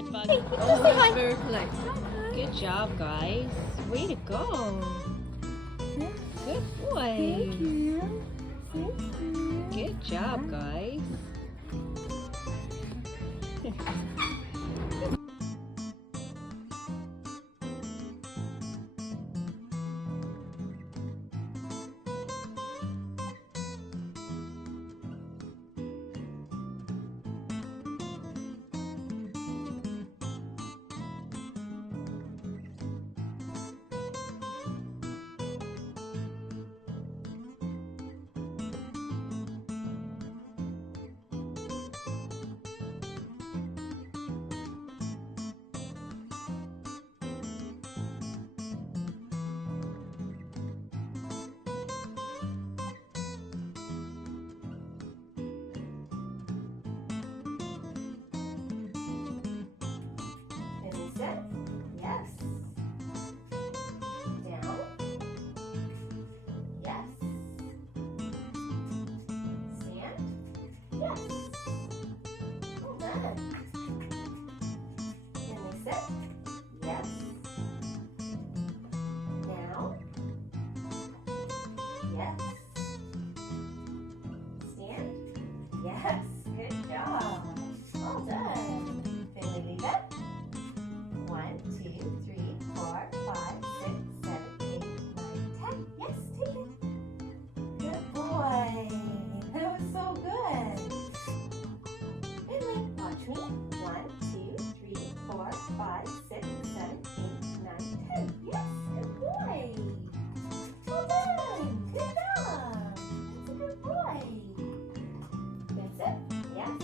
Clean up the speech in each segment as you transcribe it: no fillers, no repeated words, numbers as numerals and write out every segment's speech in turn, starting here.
Hey, Oh, say hi. very polite. Good job, guys. Way to go. Good boy. Thank you. Thank you. Good job, guys. Finley, sit. Yes. Down. Yes. Stand. Yes. Well done. Finley, sit. Yes. Down. Yes. Stand. Yes. Good job. Well done. Finley, leave it. 1, 2, 3, 4, 5, 6, 7, 8, 9, 10. Yes, take it. Good boy. That was so good. Finley, watch me. 1, 2, 3, 4, 5, 6, 7, 8, 9, 10. Yes, good boy. Well done. Good job. That's a good boy. Vincent, yes.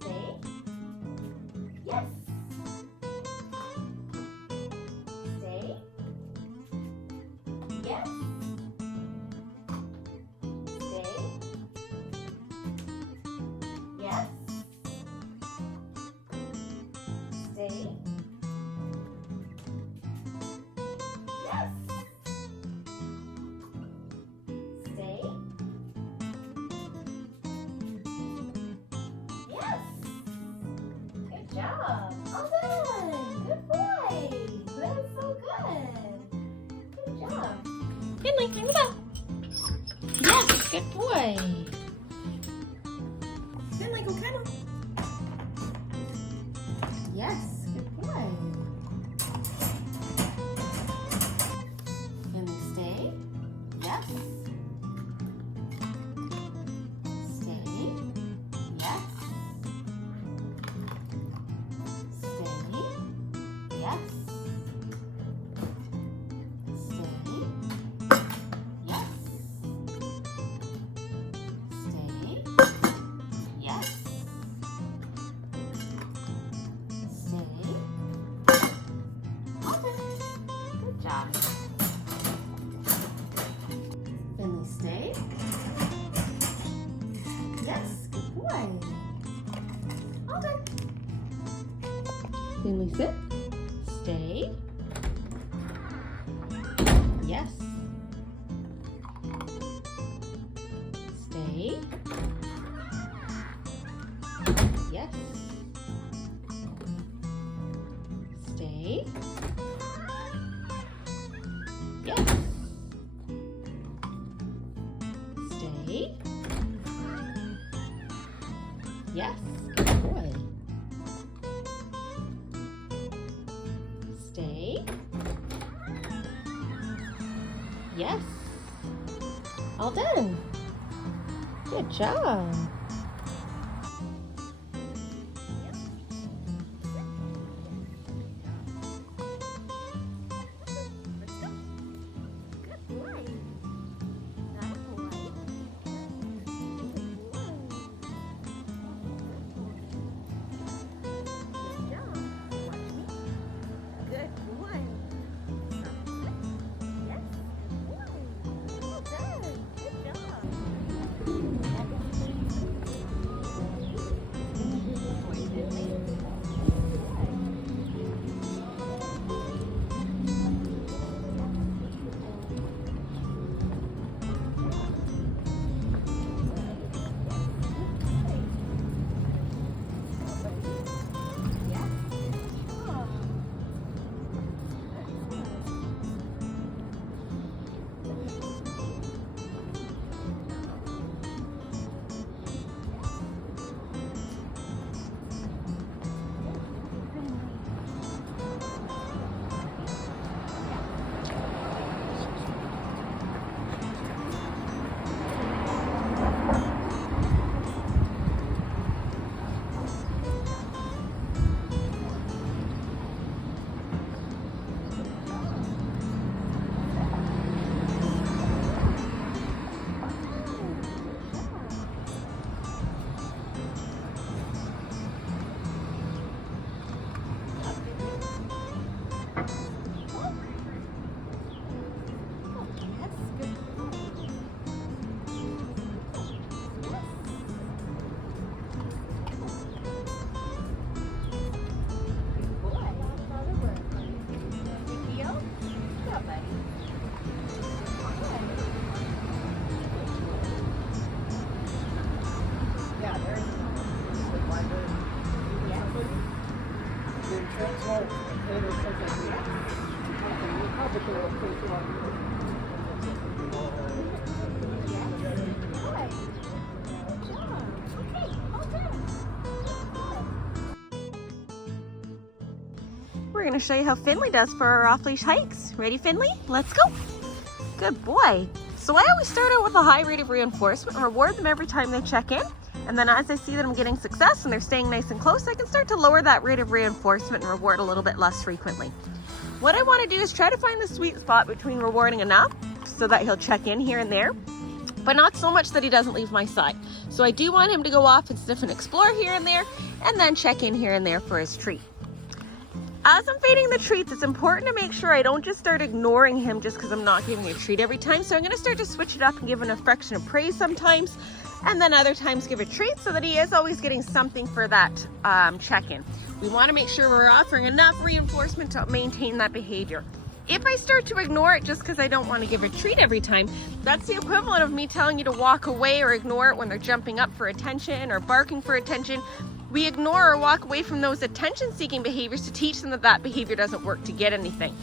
Stay. Yes. Stay. Yes. Stay. Yes. Stay. Yes. Stay. Yes. Good job. All done. Good boy. That was so good. Good job. Finley, hang it up. Yes, good boy. Finley, go cuddle. Yes, good boy. Finley, stay. Yes. Stay. Yes. Stay. Yes. Stay. Yes. Stay. Yes. Stay. Okay. Good job. Finley, stay. Yes, good boy. Okay. Finley, sit. Stay. Yes. Stay. Yes. Stay. Yes. Stay. Yes. Good boy. Stay. Yes. All done. Good job. Good boy. That boy. Good boy. Good job. Watch me. Good boy. Yes, good boy. Well done. Good job. We're going to show you how Finley does for our off-leash hikes. Ready, Finley? Let's go. Good boy. So I always start out with a high rate of reinforcement and reward them every time they check in. And then as I see that I'm getting success and they're staying nice and close, I can start to lower that rate of reinforcement and reward a little bit less frequently. What I want to do is try to find the sweet spot between rewarding enough so that he'll check in here and there, but not so much that he doesn't leave my side. So I do want him to go off and sniff and explore here and there, and then check in here and there for his treat. As I'm feeding the treats, it's important to make sure I don't just start ignoring him just because I'm not giving a treat every time. So I'm going to start to switch it up and give an affection of praise sometimes, and then other times give a treat so that he is always getting something for that check-in. We want to make sure we're offering enough reinforcement to maintain that behavior. If I start to ignore it just because I don't want to give a treat every time, that's the equivalent of me telling you to walk away or ignore it when they're jumping up for attention or barking for attention. We ignore or walk away from those attention-seeking behaviors to teach them that that behavior doesn't work to get anything.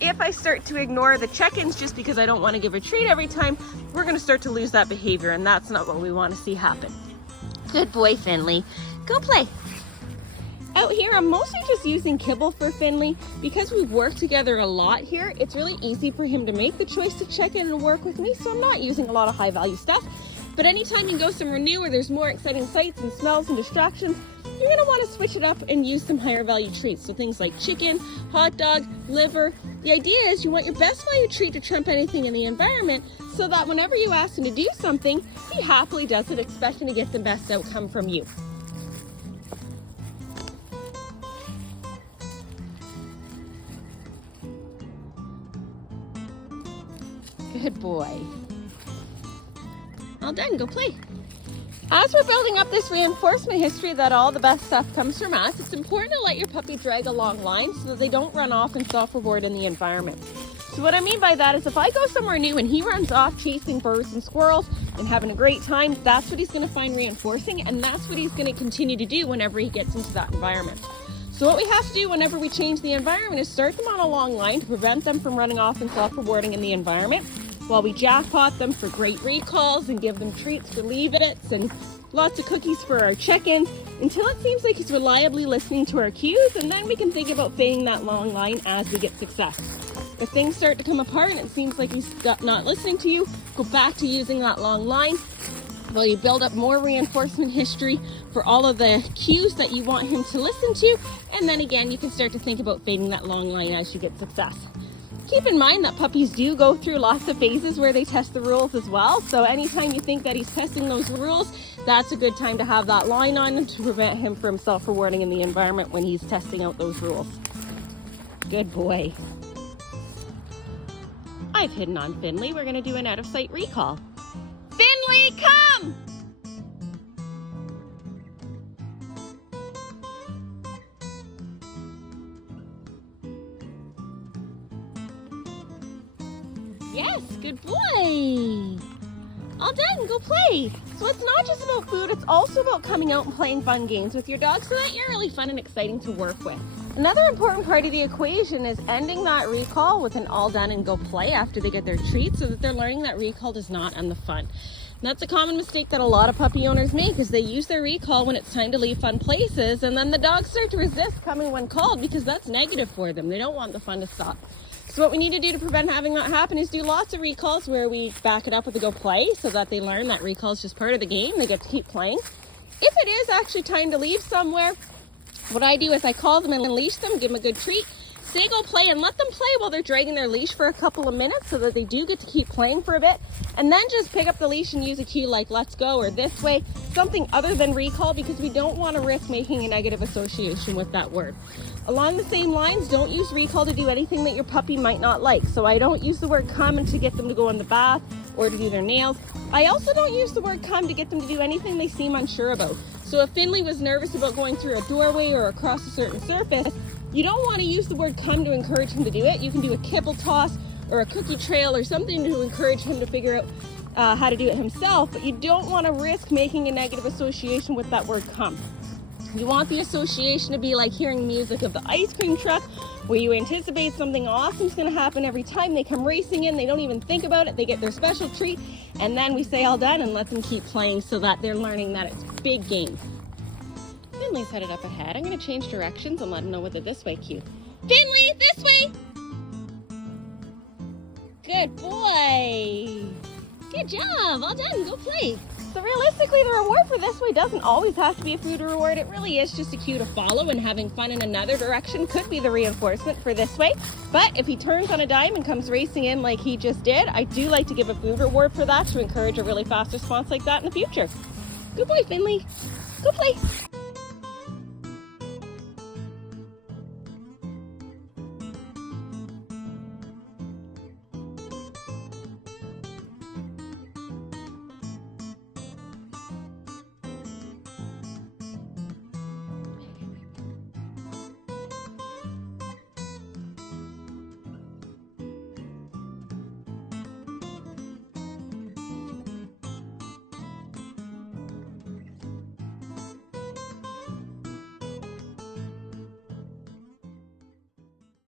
If I start to ignore the check-ins just because I don't want to give a treat every time, we're going to start to lose that behavior, and that's not what we want to see happen. Good boy, Finley. Go play. Out here, I'm mostly just using kibble for Finley. Because we work together a lot here, it's really easy for him to make the choice to check in and work with me, so I'm not using a lot of high-value stuff. But anytime you go somewhere new where there's more exciting sights and smells and distractions, you're going to want to switch it up and use some higher value treats. So things like chicken, hot dog, liver. The idea is you want your best value treat to trump anything in the environment so that whenever you ask him to do something, he happily does it, expecting to get the best outcome from you. Good boy. All done, go play. As we're building up this reinforcement history that all the best stuff comes from us, it's important to let your puppy drag a long line so that they don't run off and self-reward in the environment. So what I mean by that is if I go somewhere new and he runs off chasing birds and squirrels and having a great time, that's what he's going to find reinforcing, and that's what he's going to continue to do whenever he gets into that environment. So what we have to do whenever we change the environment is start them on a long line to prevent them from running off and self-rewarding in the environment, while we jackpot them for great recalls and give them treats for leave-its and lots of cookies for our check-ins until it seems like he's reliably listening to our cues, and then we can think about fading that long line as we get success. If things start to come apart and it seems like he's not listening to you, go back to using that long line while you build up more reinforcement history for all of the cues that you want him to listen to, and then again you can start to think about fading that long line as you get success. Keep in mind that puppies do go through lots of phases where they test the rules as well. So anytime you think that he's testing those rules, that's a good time to have that line on him to prevent him from self-rewarding in the environment when he's testing out those rules. Good boy. I've hidden on Finley. We're going to do an out-of-sight recall. Finley, come! Yes, good boy. All done, go play. So it's not just about food, it's also about coming out and playing fun games with your dog so that you're really fun and exciting to work with. Another important part of the equation is ending that recall with an all done and go play after they get their treat so that they're learning that recall does not end the fun. And that's a common mistake that a lot of puppy owners make is they use their recall when it's time to leave fun places, and then the dogs start to resist coming when called because that's negative for them. They don't want the fun to stop. So what we need to do to prevent having that happen is do lots of recalls where we back it up with a go play so that they learn that recall is just part of the game. They get to keep playing. If it is actually time to leave somewhere, what I do is I call them and unleash them, give them a good treat, say go play, and let them play while they're dragging their leash for a couple of minutes so that they do get to keep playing for a bit, and then just pick up the leash and use a cue like let's go or this way, something other than recall, because we don't want to risk making a negative association with that word. Along the same lines, don't use recall to do anything that your puppy might not like. So I don't use the word come to get them to go in the bath or to do their nails. I also don't use the word come to get them to do anything they seem unsure about. So if Finley was nervous about going through a doorway or across a certain surface, you don't want to use the word come to encourage him to do it. You can do a kibble toss or a cookie trail or something to encourage him to figure out how to do it himself, but you don't want to risk making a negative association with that word come. You want the association to be like hearing the music of the ice cream truck, where you anticipate something awesome's gonna happen every time they come racing in. They don't even think about it. They get their special treat, and then we say all done and let them keep playing so that they're learning that it's big game. Finley's headed up ahead. I'm gonna change directions and let him know whether this way cue. Finley, this way! Good boy! Good job, all done, go play. So realistically, the reward for this way doesn't always have to be a food reward. It really is just a cue to follow, and having fun in another direction could be the reinforcement for this way. But if he turns on a dime and comes racing in like he just did, I do like to give a food reward for that to encourage a really fast response like that in the future. Good boy, Finley. Go play.